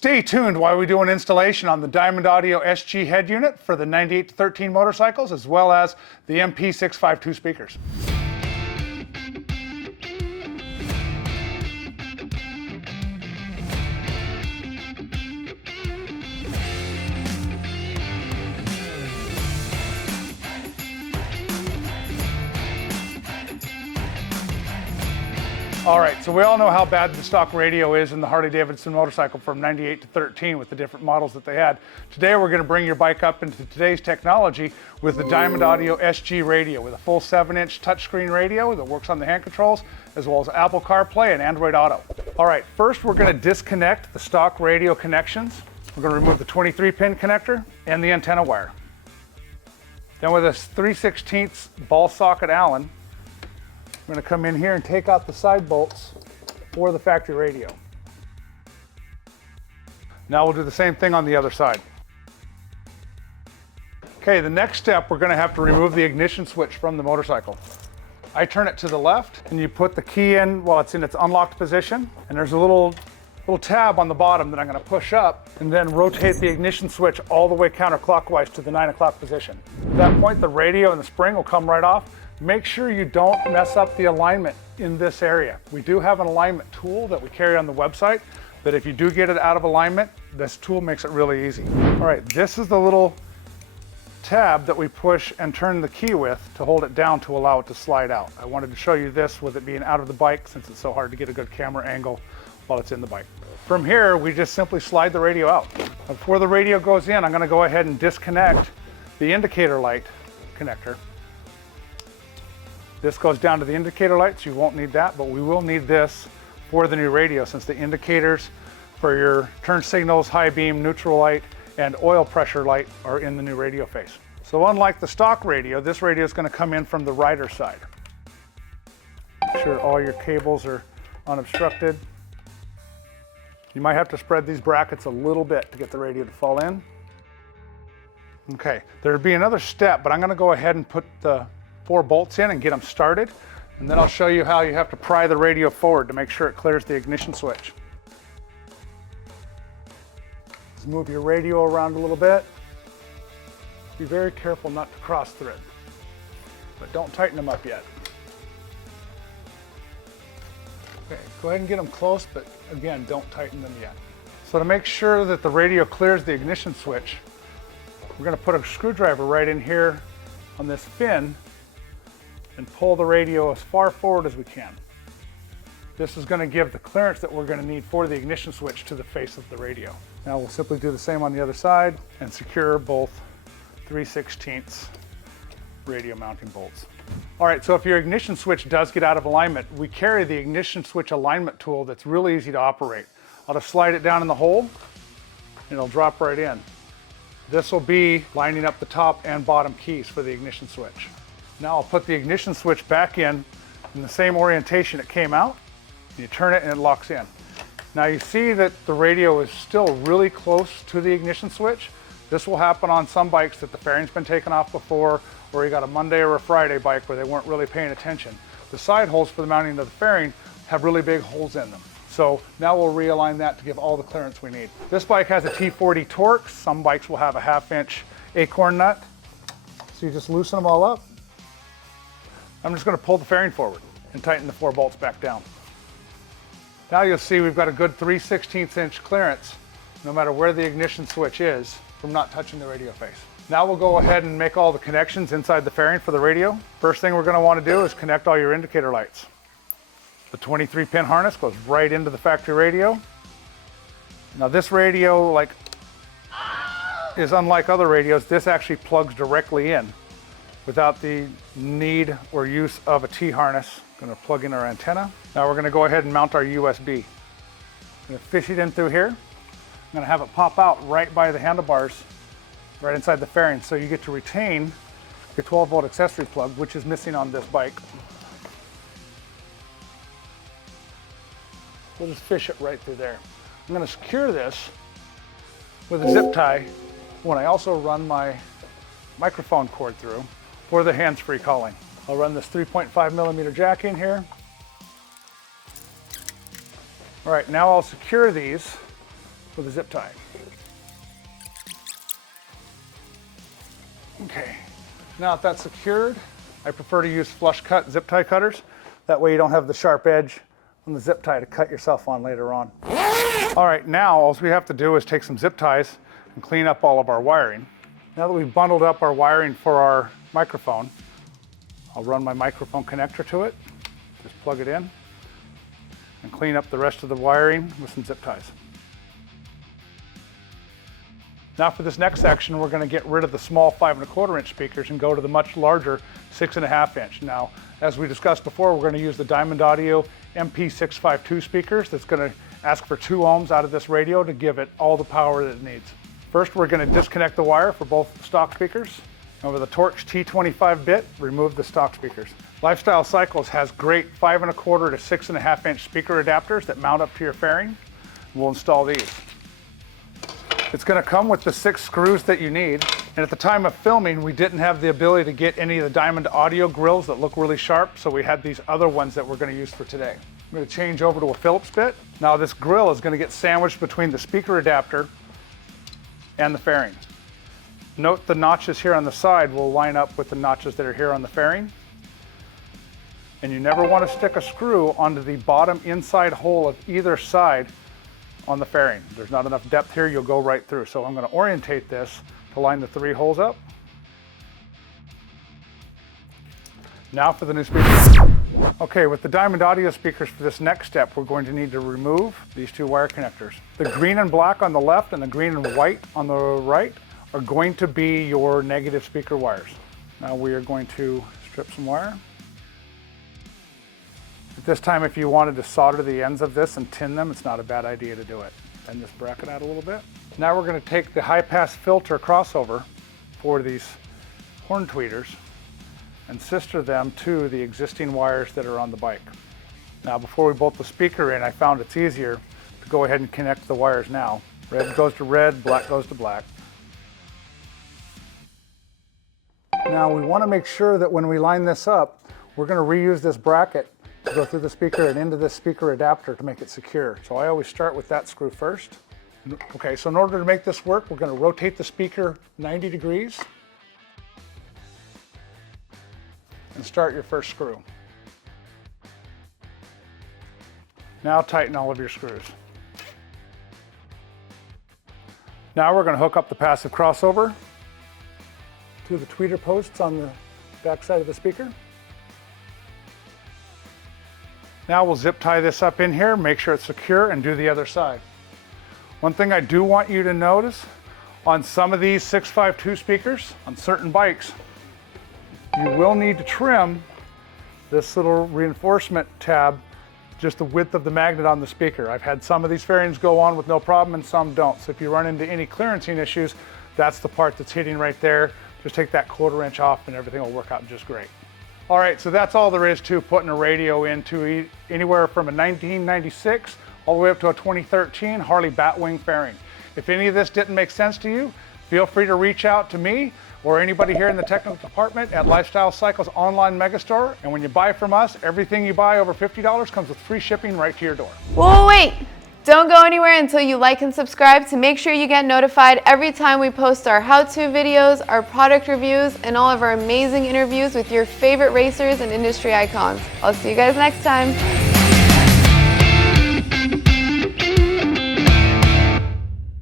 Stay tuned while we do an installation on the Diamond Audio SG head unit for the 98-13 motorcycles, as well as the MP652 speakers. All right, so we all know how bad the stock radio is in the Harley-Davidson motorcycle from 98 to 13 with the different models that they had. Today we're going to bring your bike up into today's technology with the Diamond Audio SG radio with a full 7-inch touchscreen radio that works on the hand controls, as well as Apple CarPlay and Android Auto. All right, first we're going to disconnect the stock radio connections. We're going to remove the 23-pin connector and the antenna wire. Then with a 3/16 ball socket Allen, we're going to come in here and take out the side bolts for the factory radio. Now we'll do the same thing on the other side. Okay, the next step, we're going to have to remove the ignition switch from the motorcycle. I turn it to the left and you put the key in while it's in its unlocked position, and there's a little tab on the bottom that I'm going to push up and then rotate the ignition switch all the way counterclockwise to the 9 o'clock position. At that point, the radio and the spring will come right off. Make sure you don't mess up the alignment in this area. We do have an alignment tool that we carry on the website that if you do get it out of alignment, this tool makes it really easy. All right, this is the little tab that we push and turn the key with to hold it down to allow it to slide out. I wanted to show you this with it being out of the bike since it's so hard to get a good camera angle while it's in the bike. From here, we just simply slide the radio out. Before the radio goes in, I'm going to go ahead and disconnect the indicator light connector. This goes down to the indicator light, so you won't need that, but we will need this for the new radio since the indicators for your turn signals, high beam, neutral light, and oil pressure light are in the new radio face. So unlike the stock radio, this radio is going to come in from the rider side. Make sure all your cables are unobstructed. You might have to spread these brackets a little bit to get the radio to fall in. Okay, there'd be another step, but I'm going to go ahead and put the 4 bolts in and get them started, and then I'll show you how you have to pry the radio forward to make sure it clears the ignition switch. Just move your radio around a little bit. Be very careful not to cross thread, but don't tighten them up yet. Okay, go ahead and get them close, but again, don't tighten them yet. So to make sure that the radio clears the ignition switch, we're going to put a screwdriver right in here on this fin and pull the radio as far forward as we can. This is going to give the clearance that we're going to need for the ignition switch to the face of the radio. Now we'll simply do the same on the other side and secure both 3/16 radio mounting bolts. All right, so if your ignition switch does get out of alignment, we carry the ignition switch alignment tool that's really easy to operate. I'll just slide it down in the hole and it'll drop right in. This will be lining up the top and bottom keys for the ignition switch. Now I'll put the ignition switch back in the same orientation it came out. You turn it and it locks in. Now you see that the radio is still really close to the ignition switch. This will happen on some bikes that the fairing's been taken off before, or you got a Monday or a Friday bike where they weren't really paying attention. The side holes for the mounting of the fairing have really big holes in them. So now we'll realign that to give all the clearance we need. This bike has a T40 Torx. Some bikes will have a 1/2-inch acorn nut. So you just loosen them all up. I'm just going to pull the fairing forward and tighten the 4 bolts back down. Now you'll see we've got a good 3/16 clearance no matter where the ignition switch is from not touching the radio face. Now we'll go ahead and make all the connections inside the fairing for the radio. First thing we're going to want to do is connect all your indicator lights. The 23-pin harness goes right into the factory radio. Now this radio is unlike other radios. This actually plugs directly in without the need or use of a T-harness. Going to plug in our antenna. Now we're going to go ahead and mount our USB. I'm going to fish it in through here. I'm going to have it pop out right by the handlebars, right inside the fairing, so you get to retain your 12-volt accessory plug, which is missing on this bike. We'll just fish it right through there. I'm going to secure this with a zip tie when I also run my microphone cord through for the hands-free calling. I'll run this 3.5mm jack in here. All right, now I'll secure these with a zip tie. Okay, now that that's secured, I prefer to use flush cut zip tie cutters. That way you don't have the sharp edge on the zip tie to cut yourself on later on. All right, now all we have to do is take some zip ties and clean up all of our wiring. Now that we've bundled up our wiring for our microphone, I'll run my microphone connector to it, just plug it in, and clean up the rest of the wiring with some zip ties. Now for this next section, we're going to get rid of the small 5 1/4 inch speakers and go to the much larger 6 1/2 inch. Now, as we discussed before, we're going to use the Diamond Audio MP652 speakers. That's going to ask for 2 ohms out of this radio to give it all the power that it needs. First, we're going to disconnect the wire for both stock speakers. And with a Torx T25 bit, remove the stock speakers. Lifestyle Cycles has great 5 1/4 to 6 1/2 inch speaker adapters that mount up to your fairing. We'll install these. It's going to come with the 6 screws that you need. And at the time of filming, we didn't have the ability to get any of the Diamond Audio grills that look really sharp, so we had these other ones that we're going to use for today. I'm going to change over to a Phillips bit. Now this grill is going to get sandwiched between the speaker adapter and the fairing. Note the notches here on the side will line up with the notches that are here on the fairing. And you never want to stick a screw onto the bottom inside hole of either side on the fairing. There's not enough depth here, you'll go right through. So I'm going to orientate this to line the 3 holes up. Now for the new speakers. Okay, with the Diamond Audio speakers for this next step, we're going to need to remove these 2 wire connectors. The green and black on the left and the green and white on the right are going to be your negative speaker wires. Now we are going to strip some wire. At this time, if you wanted to solder the ends of this and tin them, it's not a bad idea to do it. Bend this bracket out a little bit. Now we're going to take the high pass filter crossover for these horn tweeters and sister them to the existing wires that are on the bike. Now before we bolt the speaker in, I found it's easier to go ahead and connect the wires now. Red goes to red, black goes to black. Now we want to make sure that when we line this up, we're going to reuse this bracket to go through the speaker and into this speaker adapter to make it secure. So I always start with that screw first. Okay, so in order to make this work, we're going to rotate the speaker 90 degrees and start your first screw. Now tighten all of your screws. Now we're going to hook up the passive crossover to the tweeter posts on the back side of the speaker. Now we'll zip tie this up in here, make sure it's secure, and do the other side. One thing I do want you to notice, on some of these 652 speakers, on certain bikes, you will need to trim this little reinforcement tab, just the width of the magnet on the speaker. I've had some of these fairings go on with no problem and some don't. So if you run into any clearancing issues, that's the part that's hitting right there. Just take that 1/4 inch off and everything will work out just great. All right, so that's all there is to putting a radio into anywhere from a 1996 all the way up to a 2013 Harley Batwing fairing. If any of this didn't make sense to you, feel free to reach out to me or anybody here in the technical department at Lifestyle Cycles Online Megastore. And when you buy from us, everything you buy over $50 comes with free shipping right to your door. Whoa, wait! Don't go anywhere until you like and subscribe to make sure you get notified every time we post our how-to videos, our product reviews, and all of our amazing interviews with your favorite racers and industry icons. I'll see you guys next time.